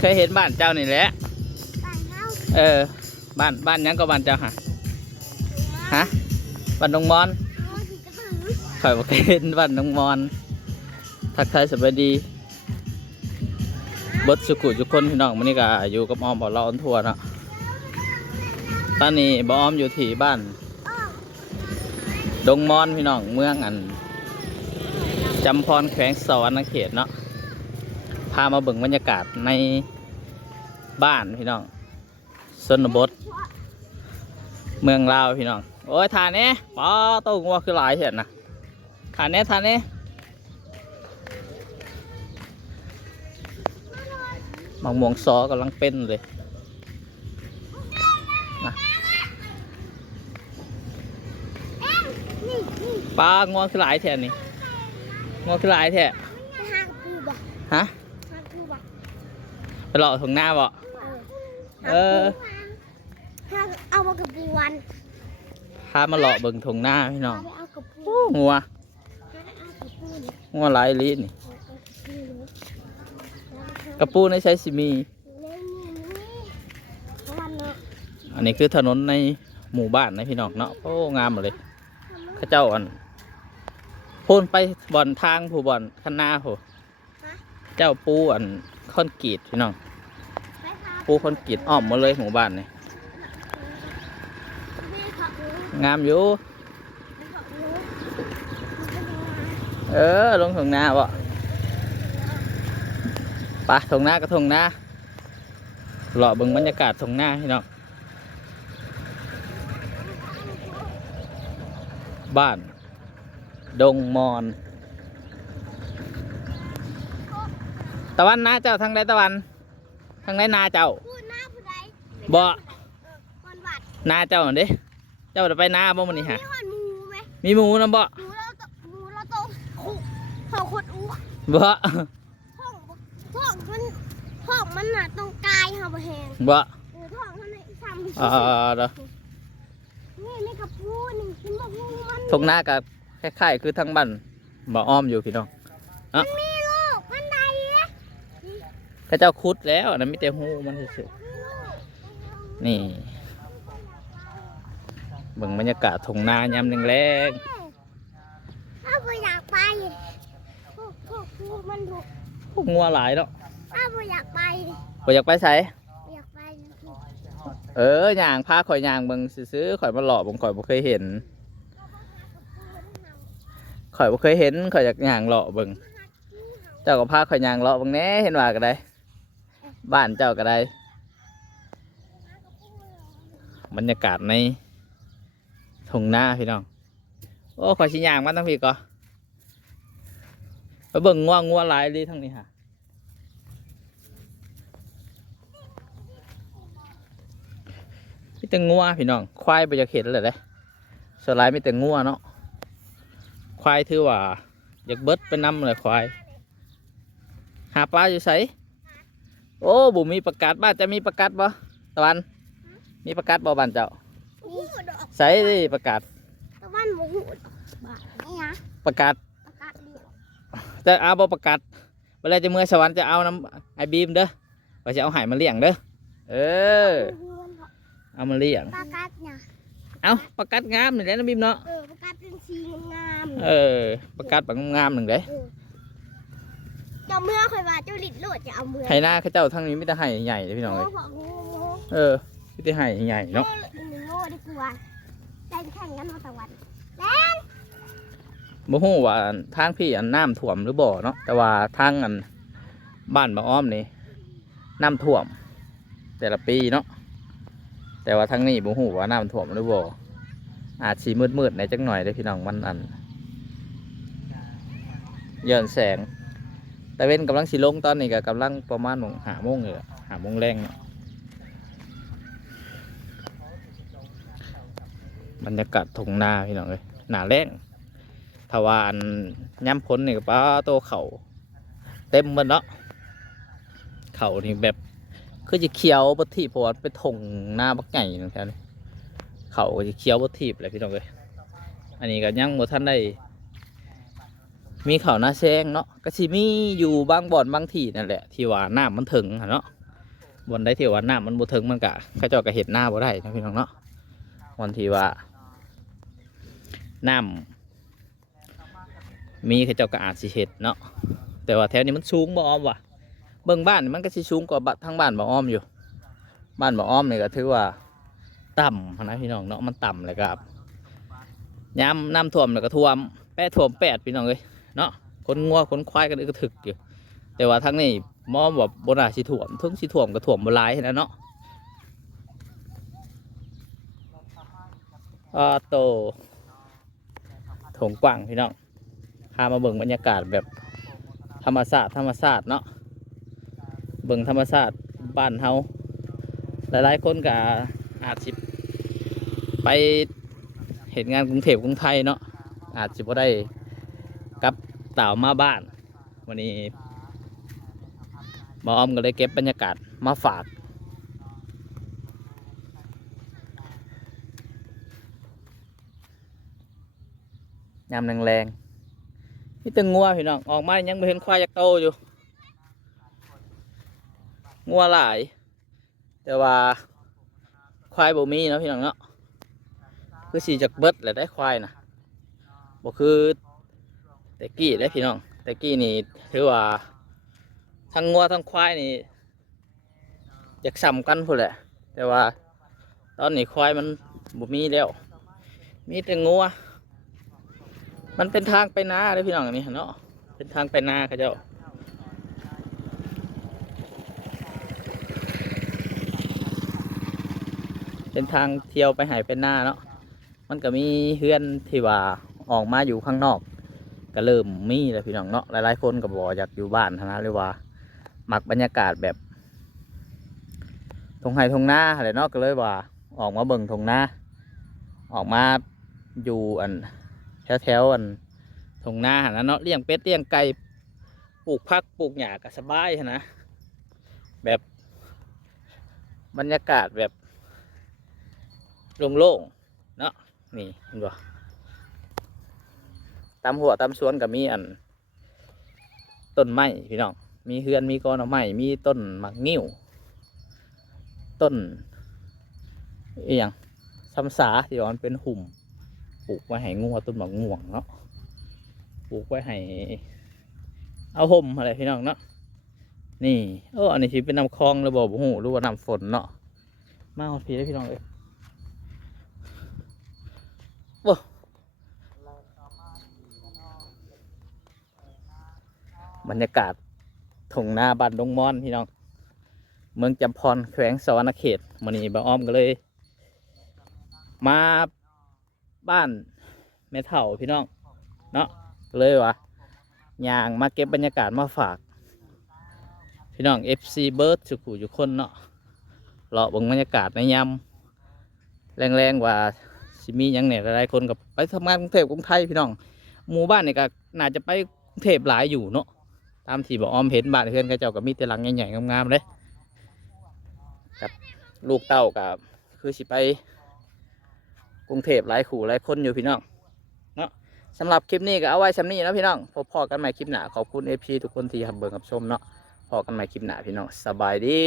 เคยเห็นบ้านเจ้านี่แหละ บ้านเฮาเออ บ้านบ้านหยังก็บ้านเจ้าฮะฮะ บ้านดงมอนเฮาสิกระสือข่อยบ่เคยเห็นบ้านดงมอน ทักทายสวัสดีเบดสุกุทุกคนพี่น้องมื้อนี้ก็อยู่กับออมบ่เราออนทัวร์เนาะ ตอนนี้บ่ออมอยู่ที่บ้าน อ้อดงมอนพี่น้องเมืองอันจำพรแขวงสวรรณเขตเนาะ พามาเบิ่งบรรยากาศในบ้านพี่น้องชนบท เมืองลาวพี่น้อง โอ้ยทานเนี้ป้าโต้งัวคือหลายเห็นนะทานเนี้ทานเนี้มะม่วงซอกำลังเป็นเลยนะปลางัวคือหลายแท้นี่งัวคือหลายแท้ ไปหางกูบ่ ฮะ หางกูบ่ ไปหลอกถึงหน้าบ่เออเออหางเอามากระบวนพามาหลอกเบิ่งทงหน้าพี่น้องเอาไปเอากระปูโอ้งัวเอากระปูนี่งัวหลายลิ้นนี่เอากระปูนี่กระปูในใช้สิมีเล่นนี่นี่มันเนาะอันนี้คือถนนในหมู่บ้านนะพี่น้องเนาะโอ้งามหมดเลยเข้าเจ้าอันพูนไปบ่อนทางผู้บ่อนข้างหน้าผู้ เจ้าปูอันคอนกรีตพี่น้องไปหาปูคอนกรีตอ้อมหมดเลยหมู่บ้านนี่แม่ขับรถงามอยู่ขับรถมันเป็นยังไงเออลงทงหน้าบ่ไปทงหน้าก็ทงหน้าเลาะเบิ่งบรรยากาศทงหน้าพี่น้องบ้าน ดงมอน ตะวันนาเจ้าทางใดตะวันทางใดนาเจ้าพูดหน้าผู้ใดบ่วันวัดนาเจ้าอันเด้เจ้าจะไปนาบ่มื้อนี้ฮะมีหอนหมูไหมมีหมูนำบ่หมูเราตหมูเราโตขุห้องคนอ้วนบ่ห้องห้องมันห้องมันน่ะตรงกายเฮาบ่แหงบ่เออห้องมันน่ะซ้ำเอ่อเด้อนี่นี่กับพูนี่กินบ่พูมันทงนาก็คล้ายๆคือทางบ้านบ่อ้อมอยู่พี่น้องมันมีลูกมันใดเอ๊ะ เขาเจ้าคุดแล้วอันนั้นมีแต่หูมันเฉยๆนี่เบิ่งบรรยากาศทงนายามแรงถ้าบ่อยากไปพวกพวกพูมันถูกๆพวกงัวหลายเนาะถ้าบ่อยากไปบ่อยากไปไสอยากไปนะพี่เออย่างพาข่อยย่างเบิ่งซื้อๆข่อยมาหลอกบ่ข่อยบ่เคยเห็น ข่อยบ่เคยเห็นข่อยอยากย่างเลาะเบิ่งเจ้าก็พาข่อยย่างเลาะเบิ่งแหน่เห็นว่าก็ได้ บ้านเจ้าก็ได้ บรรยากาศในทงหน้าพี่น้อง โอ้ข่อยสิย่างมาทั้งพี่ก็ไปเบิ่งงัวงัวลายเลยทั้งนี้ค่ะมีแต่งัวพี่น้อง ควายไปอยากเห็นเลยเด้สวนหลายมีแต่งัวเนาะ ควายถือว่า อยากเบิดไปนำเลยควาย หาปลาอยู่ไส โอ้บุมีประกาศบ้านจะมีประกาศบ่ตะวัน มีประกาศบ่บ้านเจ้านี่ดอกใส่ดิประกาศตะวันหมูหูดอกบ้านี่นะประกาศประกาศเดียวจะเอาบ่ประกาศเวลาจะเมื่อสวรรค์จะเอาน้ำไอบีมเด้อว่าจะเอาไห่มาเลี้ยงเด้อเออเอามาเลี้ยงประกาศเนี่ยเอาประกาศงามนี่แหละน้ำบีมเนาะเออประกาศเป็นสีงามเออประกาศแบบงามๆหนึ่งเด้เออ เจ้าเมื่อคอยว่าเจ้าลิดโลดจะเอาเมื่อไห่หน้าเขาเจ้าทั้งนี้ไมแต่ได้ไห่ใหญ่เลยพี่น้องเลยโบอกงูงูเออไมแต่ได้ไห่ใหญ่เนาะโง่โง่ดีกว่าได้แข่งกันมาตะวันบ่ฮู้ว่าทางพี่อันน้ำท่วมหรือบ่เนาะแต่ว่าทางอันบ้านบ่อ้อมนี่น้ำท่วม แต่ละปีเนาะแต่ว่าทางนี้บ่ฮู้ว่าน้ำท่วมหรือบ่อาจสิมืดๆในจักหน่อยเด้อพี่น้องมันอันย้อนแสง แต่เว้นกำลังสิลงตอนนี้ก็กำลังประมาณหาโมงเลยหาโมงแรงเนาะบรรยากาศทงนาพี่น้องเลยหนาแรงถาว่าอันย้ำพ้นนี่ก็ป้าโตเขาเต็มมันเนาะเข่านี่แบบคือจะเขียวบทีเพราะว่าเป็นทงหน้าบักใหญ่นั่นแท้นี่เขาก็จะเขียวบทีบเลยพี่น้องเลยอันนี้ก็ยังบ่ท่านได้ มีเขาหน้าแซงเนาะก็สิมีอยู่บางบ่อนบางที่นั่นแหละที่ว่าน้ำมันถึงเนาะบนได้ที่ว่าน้ำมันบ่ถึงมันกะเขาเจ้าก็เห็ดหน้าบ่ได้นะพี่น้องเนาะวันที่ว่าน้ำมีเขาเจ้าก็อาจสิเห็ดเนาะแต่ว่าแถวนี้มันสูงบ่อ้อมว่ะเบิ่งบ้านมันก็สิสูงกว่าบ้านทั้งบ้านบ่อ้อมอยู่ บ้านบ่อ้อมนี่ก็ถือว่าต่ำหั้นะพี่น้องเนาะมันต่ำเลยครับยามน้ำท่วมแล้วก็ท่วมแปะท่วมแปดพี่น้องเลย เนาะคนงัวคนควายกันก็ถึกอยู่แต่ว่าทั้งนี้มอมแบบบนาสิถ่วมทึ่งสิถ่วมก็ถ่วมบหลายนะเนาะอาโตถงกว้างพี่น้องพามาเบิ่งบรรยากาศแบบธรรมศาสตร์ธรรมศาสตร์เนาะเบิ่งธรรมศาสตร์บ้านเฮาหลายๆคนก็อาจสิไปเห็นงานกรุงเทพกรุงไทยเนาะอาจสิบ่ได้ ลับเต่าวมาบ้าน วันนี้หมอออมก็เลยเก็บบรรยากาศมาฝากยามแรงๆนี่ตึงงัวพี่น้องออกมายังไม่เห็นควายยักโตอยู่ งัวหลาย แต่ว่าควายบ่มีเนาะพี่น้องเนาะคือสีจากเบิดแหละได้ควายนะบ่คือ ต่กี้ได้พี่น้องต่กี้นี่ถือว่าทั้งงัวทั้งควายนี่อยากซ้ำกันพูดแหละ แต่ว่า ตอนนี้ควายมันบ่มีแล้ว มีแต่งัว มันเป็นทางไปนาเลยพี่น้องอันนี้เนาะเป็นทางไปนาเขาเจ้าเป็นทางเที่ยวไปหายไปหน้าเนาะ มันก็มีเฮือนที่ว่าออกมาอยู่ข้างนอก ก็เริ่มมีแล้วพี่น้องเนาะหลายๆคนก็บอกอยากอยู่บ้านนะหรือว่ามักบรรยากาศแบบทงไห้ทงนาอะไรเนาะก็เลยว่า ออกมาเบิ่งทงนาออกมาอยู่อันแถวแถวๆอันทงนาหันนะเนาะเลี้ยงเป็ดเลี้ยงไก่ปลูกพักปลูกหญ้าก็สบายนนะแบบบรรยากาศแบบโล่งๆเนาะนี่เห็นบ่ ตามหัวตามสวนก็มีอัน ต้นไม้พี่น้องมีเฮือนมีกอหน่อไม้มีต้นหมักงิ้ว ต้นอีหยังซ้ำสาที่ว่ามันเป็นหุ่มปลูกไว้ให้งัวต้นหมักง่วงเนาะปลูกไว้ให้เอาห่มอะไรพี่น้องเนาะนี่เอออันนี้ที่เป็นน้ำคลองรือบ่บ่หูหรือว่าน้ำฝนเนาะมาเอาพี่ได้พี่น้องเลยโอ้ บรรยากาศถงนาบ้านดงมอนพี่น้อง เมืองจำพรแขวงสวรรณเขตมันนี้บาอ้อมก็เลย มาบ้านแม่เถ่าพี่น้อง เนาะเลยวะย่างมาเก็บบรรยากาศมาฝาก พี่น้อง FC เบิร์ดสุขุอยู่คนเนาะเลาะบงบรรยากาศในยามแรงๆว่าสิมียังเนี่ยหลายๆคนกับไปทำงานกรุงเทพกรุงไทยพี่น้อง หมู่บ้านเนี่ยก็น่าจะไปกรุงเทพหลายอยู่เนาะ ตามที่บอกออมเห็นบ้านเพื่อนเขาเจ้าก็มีแต่หลังใหญ่ๆงามๆเลยกับลูกเต้ากับคือสิไปกรุงเทพหลายขู่หลายคนอยู่พี่น้องเนาะสำหรับคลิปนี้ก็เอาไว้สำนี้นะพี่น้องพบพอกันใหม่คลิปหน้าขอบคุณเอพีทุกคนที่ทำเบิร์กับชมเนาะพอกันใหม่คลิปหน้าพี่น้องสบายดี